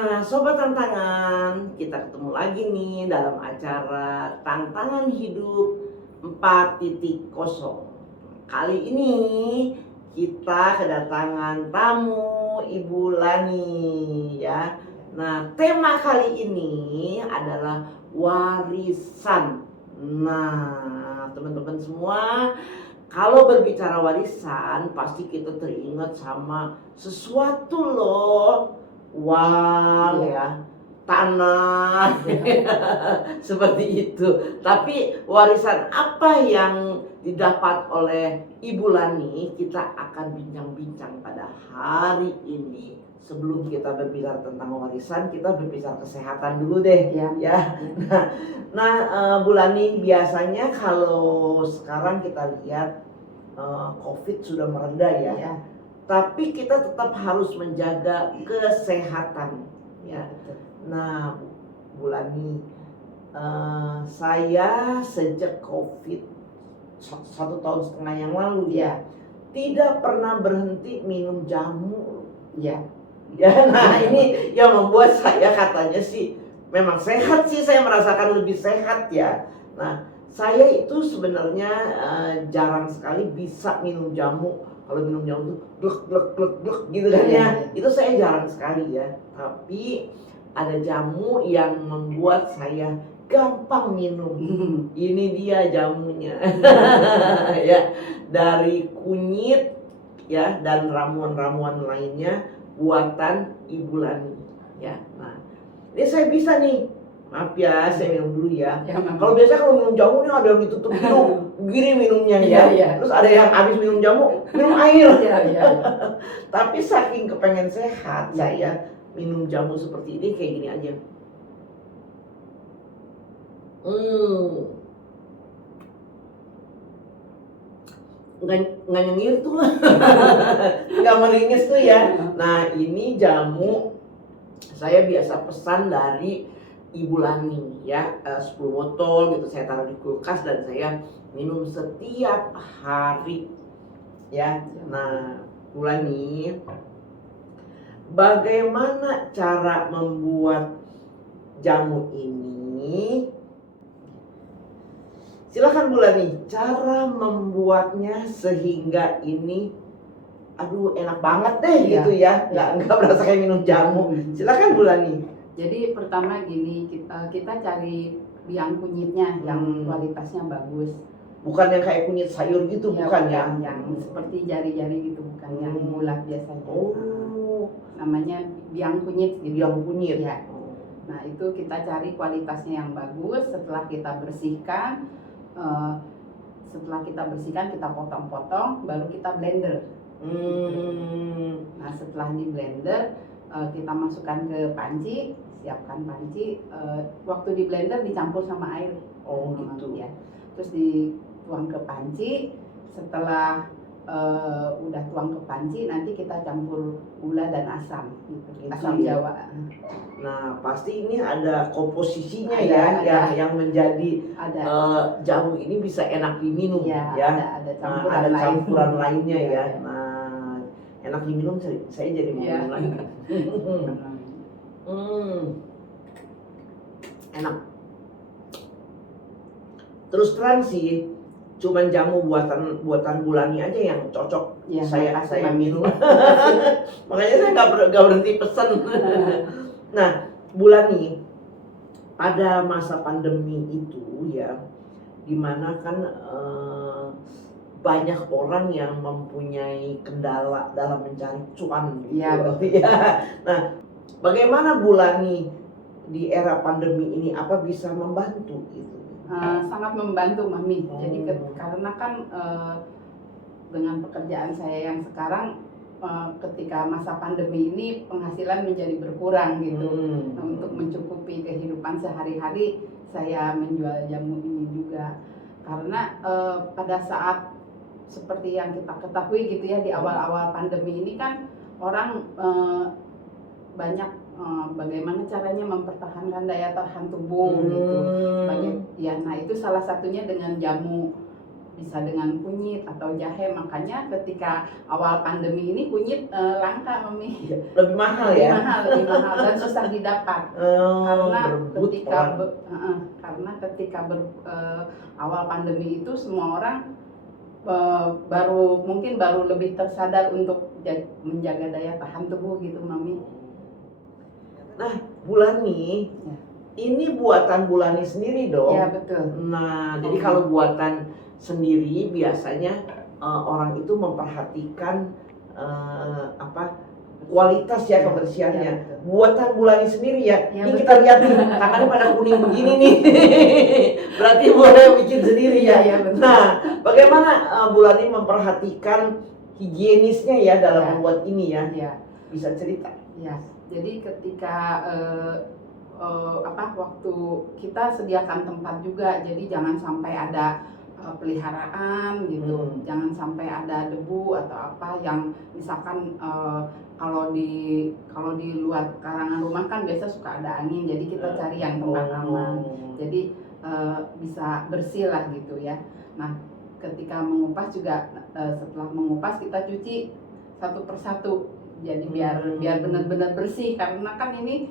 Nah, sobat tantangan, kita ketemu lagi nih dalam acara Tantangan Hidup 4.0. Kali ini kita kedatangan tamu Ibu Lani ya. Nah, tema kali ini adalah warisan. Nah, teman-teman semua, kalau berbicara warisan pasti kita teringat sama sesuatu loh. Uang ya, tanah, seperti itu. Tapi warisan apa yang didapat oleh Ibu Lani, kita akan bincang-bincang pada hari ini. Sebelum kita berbicara tentang warisan, kita berbicara kesehatan dulu deh ya. Bu Lani, biasanya kalau sekarang kita lihat COVID sudah mereda ya. Tapi kita tetap harus menjaga kesehatan ya. Nah, Bu Lani, saya sejak COVID 1,5 tahun yang lalu ya tidak pernah berhenti minum jamu ya. Nah ini yang membuat saya katanya sih memang sehat sih, saya merasakan lebih sehat ya. Nah, saya itu sebenarnya jarang sekali bisa minum jamu. Kalau minum jamu tuh glek gitu kan ya. Itu saya jarang sekali ya. Tapi ada jamu yang membuat saya gampang minum. Ini dia jamunya. Ya, dari kunyit ya dan ramuan-ramuan lainnya buatan Ibu Lani ya. Nah, ini saya bisa nih. Maaf ya, saya minum dulu ya. Kalau biasa kalau minum jamu ini ada yang ditutup dulu, gini minumnya ya. Terus ada yang habis minum jamu, minum air. Tapi saking kepengen sehat, saya minum jamu seperti ini kayak gini aja. Nggak nyengir tuh lah. Nggak meringis tuh ya. Nah, ini jamu saya biasa pesan dari Ibu Lani ya, 10 botol gitu saya taruh di kulkas dan saya minum setiap hari ya. Nah, Bu Lani, bagaimana cara membuat jamu ini? Silakan Bu Lani, cara membuatnya sehingga ini enak banget deh gitu ya. Nggak berasa kayak minum jamu. Silakan Bu Lani. Jadi pertama gini, kita cari biang kunyitnya yang kualitasnya bagus. Bukan yang kayak kunyit sayur gitu, bukan ya? Yang seperti jari-jari gitu, bukan yang bulat biasanya. Namanya biang kunyit gitu. Biang kunyit ya. Nah, itu kita cari kualitasnya yang bagus. Setelah kita bersihkan, kita potong-potong, baru kita blender. Nah, setelah di blender, kita masukkan ke panci, siapkan panci. Waktu di blender dicampur sama air. Gitu ya. Terus dituang ke panci. Setelah udah tuang ke panci, nanti kita campur gula dan asam gitu. Asam Jawa. Nah, pasti ini ada komposisinya ada. Yang menjadi jamu ini bisa enak diminum ya. Ada campuran lainnya ya. Nah, enak diminum saya jadi mau minum lagi. Enak. Terus terang sih, cuman jamu buatan Bu Lani aja yang cocok saya minum. Makanya saya nggak berhenti pesen. Nah, Bu Lani, pada masa pandemi itu ya, dimana kan banyak orang yang mempunyai kendala dalam mencari cuan gitu. Nah, bagaimana Bu Lani di era pandemi ini, apa bisa membantu gitu? Sangat membantu Mami. Jadi karena kan dengan pekerjaan saya yang sekarang, ketika masa pandemi ini penghasilan menjadi berkurang gitu. Untuk mencukupi kehidupan sehari-hari, saya menjual jamu ini juga. Karena pada saat seperti yang kita ketahui gitu ya, di awal-awal pandemi ini kan orang banyak bagaimana caranya mempertahankan daya tahan tubuh gitu. Nah itu salah satunya dengan jamu bisa dengan kunyit atau jahe. Makanya ketika awal pandemi ini kunyit langka, Mami. Lebih mahal ya? Lebih mahal dan susah didapat. Karena ketika awal pandemi itu semua orang baru lebih tersadar untuk menjaga daya tahan tubuh gitu, Mami. Nah, Bulani, Ya. ini buatan Bulani sendiri dong. Ya, betul. Nah, jadi kalau buatan sendiri biasanya orang itu memperhatikan kualitas ya, kebersihannya. Ya, buatan Bulani sendiri ya. Ya, Ini betul. kita lihat nih, tangannya pada kuning begini nih. Berarti boleh bikin sendiri ya. Ya, betul. Nah, bagaimana Bulani memperhatikan higienisnya ya dalam Ya. membuat ini ya? Ya. Bisa cerita? Ya. Jadi ketika waktu kita sediakan tempat juga, jadi jangan sampai ada peliharaan gitu, jangan sampai ada debu atau apa yang misalkan kalau di luar karangan rumah kan biasa suka ada angin, jadi kita cari yang tempat aman, jadi bisa bersih lah gitu ya. Nah, ketika mengupas juga setelah mengupas kita cuci satu persatu, jadi biar benar-benar bersih, karena kan ini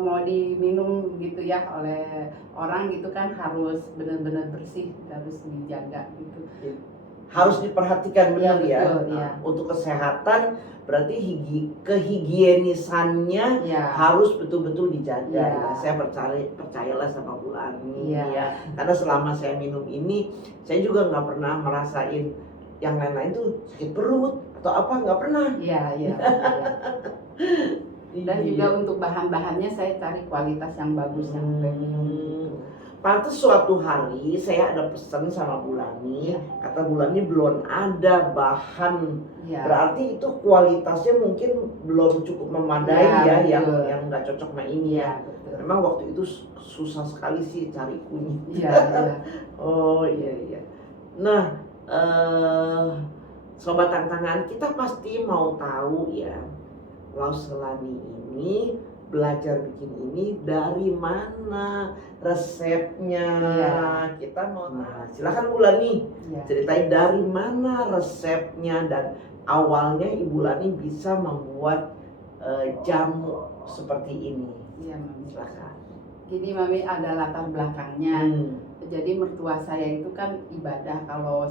mau diminum gitu ya oleh orang gitu kan, harus benar-benar bersih, harus dijaga gitu. Harus diperhatikan benar ya. Betul, ya. Untuk kesehatan berarti kehigienisannya harus betul-betul dijaga ya. Saya percayalah sama Bulani ya. Karena selama saya minum ini, saya juga nggak pernah merasain yang lain-lain tuh sakit perut atau apa, nggak pernah. Iya. Dan juga untuk bahan-bahannya saya cari kualitas yang bagus, yang premium gitu. Pantes suatu hari saya ada pesan sama Bulani, kata Bulani belum ada bahan, berarti itu kualitasnya mungkin belum cukup memadai ya, yang nggak cocok sama ini ya. Memang waktu itu susah sekali sih cari kunyit. Oh iya. Nah, Sobat Tantangan, kita pasti mau tahu ya, Lauselani ini belajar bikin ini dari mana resepnya. Kita mau silakan Bulani, ceritain dari mana resepnya dan awalnya Ibu Lani bisa membuat jamu seperti ini. Iya, Mami. Silakan. Gini, Mami, ada latar belakangnya. Jadi mertua saya itu kan ibadah, kalau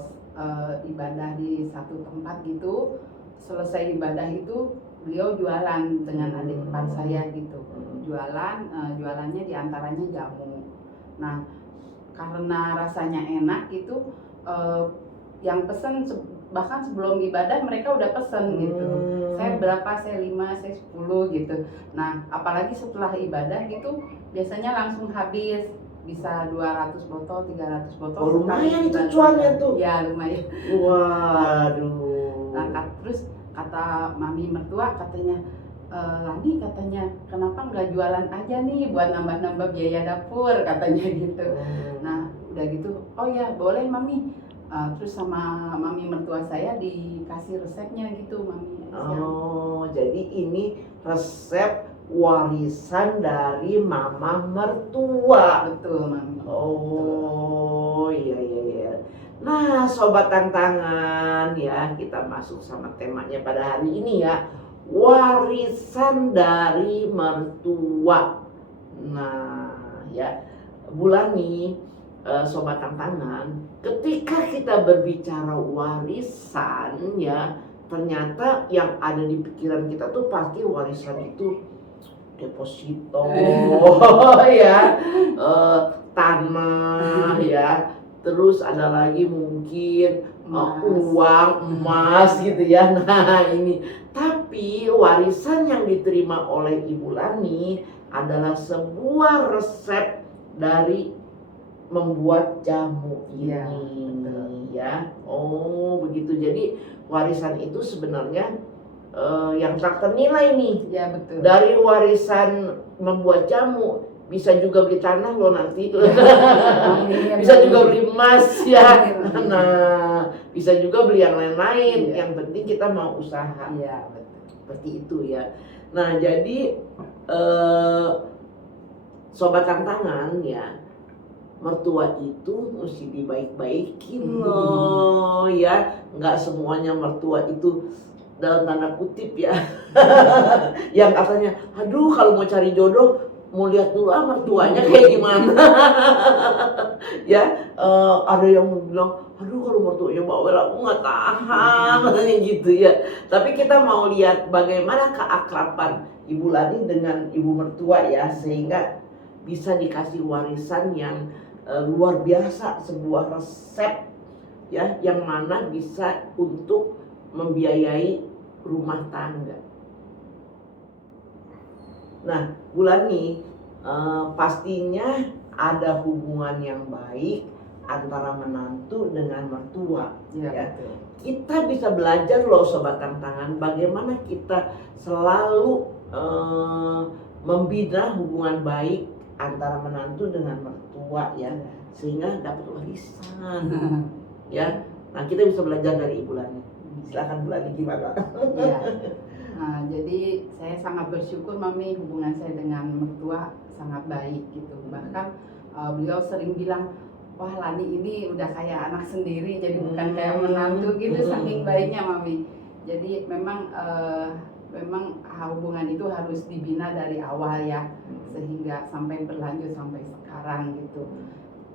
ibadah di satu tempat gitu, selesai ibadah itu beliau jualan dengan adik ipar saya gitu. Jualannya diantaranya jamu. Nah, karena rasanya enak gitu, yang pesen bahkan sebelum ibadah mereka udah pesen gitu. Saya berapa, saya 5, saya 10 gitu. Nah, apalagi setelah ibadah gitu biasanya langsung habis, bisa 200 botol, 300 botol. Oh, lumayan itu cuannya tuh. Ya, lumayan. Waduh. Nah, terus kata Mami mertua, katanya, Lani katanya, kenapa nggak jualan aja nih buat nambah-nambah biaya dapur, katanya gitu. Nah, udah gitu, oh ya boleh Mami. Terus sama Mami mertua saya dikasih resepnya gitu, Mami. Oh, jadi ini resep warisan dari mama mertua. Betul, Mami. Oh, iya. Nah, Sobat Tantangan ya, kita masuk sama temanya pada hari ini ya, warisan dari mertua. Nah, ya, Bulani, Sobat Tantangan, ketika kita berbicara warisan ya, ternyata yang ada di pikiran kita tuh pasti warisan itu deposito ya, tanah ya. Terus ada lagi mungkin uang, emas gitu ya. Nah ini, tapi warisan yang diterima oleh Ibu Lani adalah sebuah resep dari membuat jamu ini ya. Oh begitu, jadi warisan itu sebenarnya yang tak ternilai nih. Ya, betul. Dari warisan membuat jamu bisa juga beli tanah loh nanti. Bisa juga beli emas ya. Nah, bisa juga beli yang lain-lain. Yang penting kita mau usaha. Iya, betul. Seperti itu ya. Nah, jadi Sobat Tantangan ya, mertua itu mesti dibaik-baikin loh ya, nggak semuanya mertua itu dalam tanda kutip ya yang katanya aduh kalau mau cari jodoh mau lihat dulu mertuanya kayak gimana ya. Ada yang bilang aduh kalau mertuanya bawel aku nggak tahan katanya gitu ya. Tapi kita mau lihat bagaimana keakraban Ibu Lani dengan ibu mertua ya, sehingga bisa dikasih warisan yang luar biasa, sebuah resep ya yang mana bisa untuk membiayai rumah tangga. Nah, Bu Lani, pastinya ada hubungan yang baik antara menantu dengan mertua. Iya, Ya. betul. Kita bisa belajar loh Sobat Tantangan, bagaimana kita selalu membina hubungan baik antara menantu dengan mertua ya, sehingga dapat warisan ya. Nah, kita bisa belajar dari Ibu Lani. Silakan Bu Lani, gimana? Iya. Nah, jadi saya sangat bersyukur Mami, hubungan saya dengan mertua sangat baik gitu. Bahkan beliau sering bilang, wah Lani ini udah kayak anak sendiri, jadi bukan kayak menantu gitu, saking baiknya Mami. Jadi memang hubungan itu harus dibina dari awal ya, sehingga sampai berlanjut sampai sekarang gitu.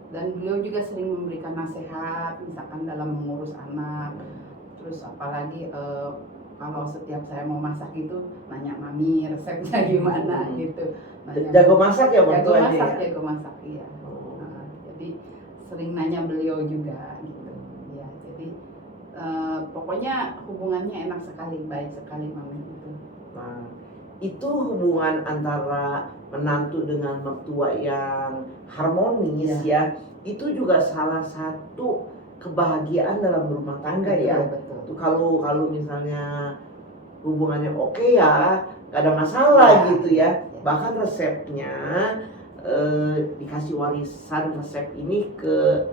Dan beliau juga sering memberikan nasihat, misalkan dalam mengurus anak. Terus apalagi kalau setiap saya mau masak gitu, nanya Mami resepnya gimana gitu. Jago masak ya Jago mertua masak, ya? jago masak, iya. Jadi sering nanya beliau juga gitu. Ya, jadi pokoknya hubungannya enak sekali, baik sekali Mami gitu. Nah, itu hubungan antara menantu dengan mertua yang harmonis ya, itu juga salah satu kebahagiaan dalam rumah tangga ya. Betul. Kalau misalnya hubungannya oke ya, gak ada masalah gitu ya. Bahkan resepnya dikasih warisan resep ini ke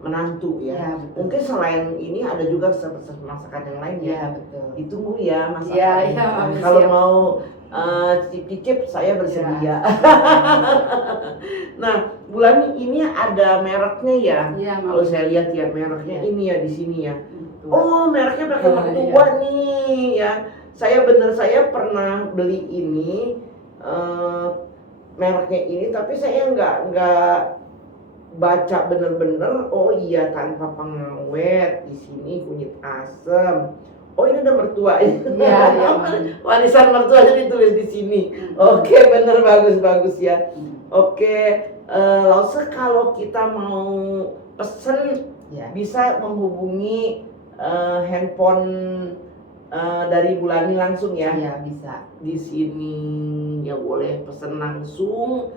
menantu ya. Mungkin selain ini ada juga resep-resep masakan yang lain ya. Betul. Ditunggu ya masakannya. Iya, Kalau mau cicip saya bersedia. Nah, Bu Lani ini ada mereknya ya. Iya, Kalau saya lihat ya mereknya ini ya di sini ya. Betul. Oh, mereknya pakai mertua nih ya. Saya pernah beli ini mereknya ini, tapi saya nggak baca bener-bener. Oh iya, tanpa pengawet, di sini kunyit asem. Oh ini ada mertua. Iya. Warisan mertuanya ditulis di sini. Oke, bener, bagus ya. Oke, lalu kalau kita mau pesen bisa menghubungi handphone dari Bu Lani langsung ya. Iya, bisa. Di sini ya boleh pesen langsung.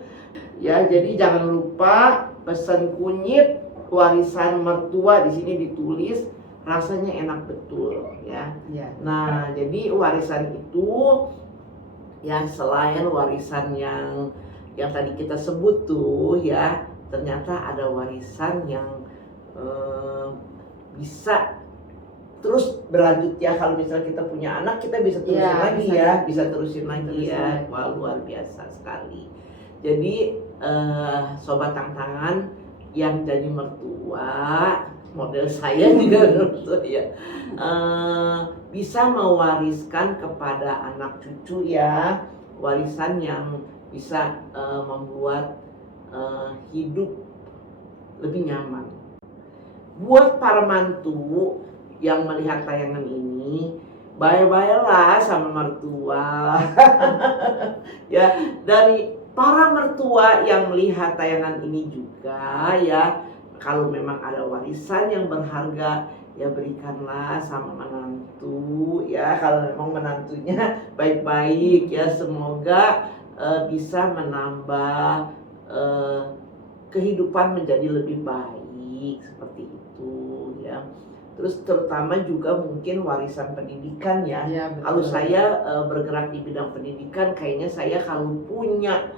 Ya, jadi jangan lupa pesen kunyit warisan mertua, di sini ditulis, rasanya enak betul ya. Nah, jadi warisan itu yang selain warisan yang tadi kita sebut tuh ya, ternyata ada warisan yang bisa terus berlanjut ya. Kalau misalnya kita punya anak, kita bisa terusin lagi ya, bisa terusin lagi ya. Wah, luar biasa sekali. Jadi Sobat Tantangan yang jadi mertua, model saya juga mertua ya, bisa mewariskan kepada anak cucu ya, warisan yang bisa membuat hidup lebih nyaman. Buat para mantu yang melihat tayangan ini, bye-bye-lah sama mertua. Ya, dari para mertua yang melihat tayangan ini juga ya, kalau memang ada warisan yang berharga ya berikanlah sama menantu ya. Kalau memang menantunya baik-baik ya, semoga bisa menambah kehidupan menjadi lebih baik seperti itu ya. Terus terutama juga mungkin warisan pendidikan ya. Kalau saya bergerak di bidang pendidikan, kayaknya saya kalau punya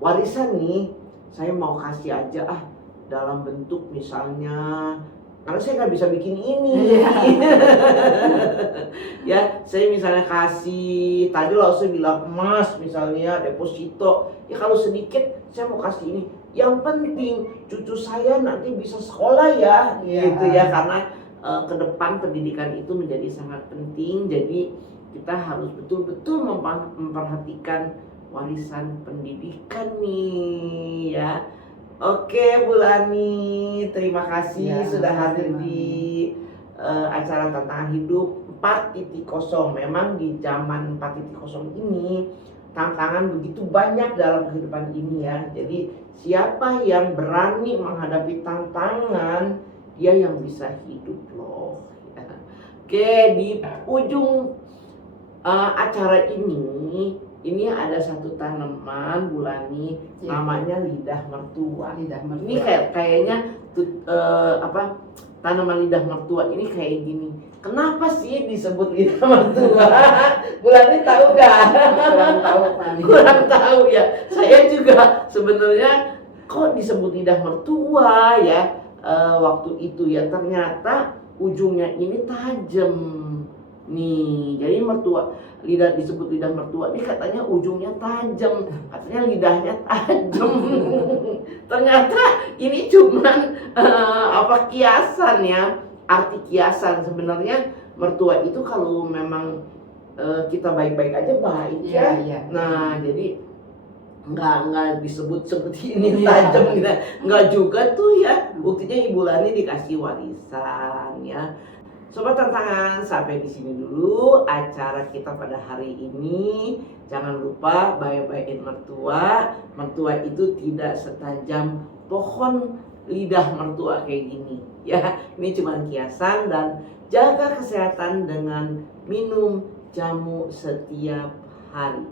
warisan nih, saya mau kasih aja dalam bentuk misalnya, karena saya nggak bisa bikin ini. Ya, saya misalnya kasih, tadi lo saya bilang emas misalnya deposito, ya kalau sedikit saya mau kasih ini, yang penting cucu saya nanti bisa sekolah ya, Iya. gitu ya, karena ke depan pendidikan itu menjadi sangat penting. Jadi kita harus betul-betul memperhatikan warisan pendidikan nih ya. Oke Bu Lani, terima kasih Ya, sudah hadir sama-sama. di acara Tantangan Hidup 4.0. Memang di zaman 4.0 ini tantangan begitu banyak dalam kehidupan ini ya. Jadi siapa yang berani menghadapi tantangan, dia yang bisa hidup loh. Oke, di ujung acara ini ada satu tanaman Bu Lani, Ya. namanya lidah mertua. Lidah mertua. Ini kayaknya tanaman lidah mertua ini kayak gini. Kenapa sih disebut lidah mertua? Bu Lani tahu nggak? Kurang tahu Mami. Kurang tahu ya. Saya juga sebenarnya kok disebut lidah mertua ya. Waktu itu ya ternyata ujungnya ini tajam nih. Jadi lidah disebut lidah mertua ini katanya ujungnya tajam, katanya lidahnya tajam. Ternyata ini cuman kiasan ya, arti kiasan. Sebenarnya mertua itu kalau memang kita baik-baik aja baik ya. Iya. Nah jadi nggak disebut seperti ini tajam gitu, nggak juga tuh ya. Buktinya Ibu Lani dikasih warisan ya. Sobat Tantangan, sampai di sini dulu acara kita pada hari ini. Jangan lupa bye-byein mertua. Mertua itu tidak setajam pohon lidah mertua kayak gini ya. Ini cuma kiasan, dan jaga kesehatan dengan minum jamu setiap hari.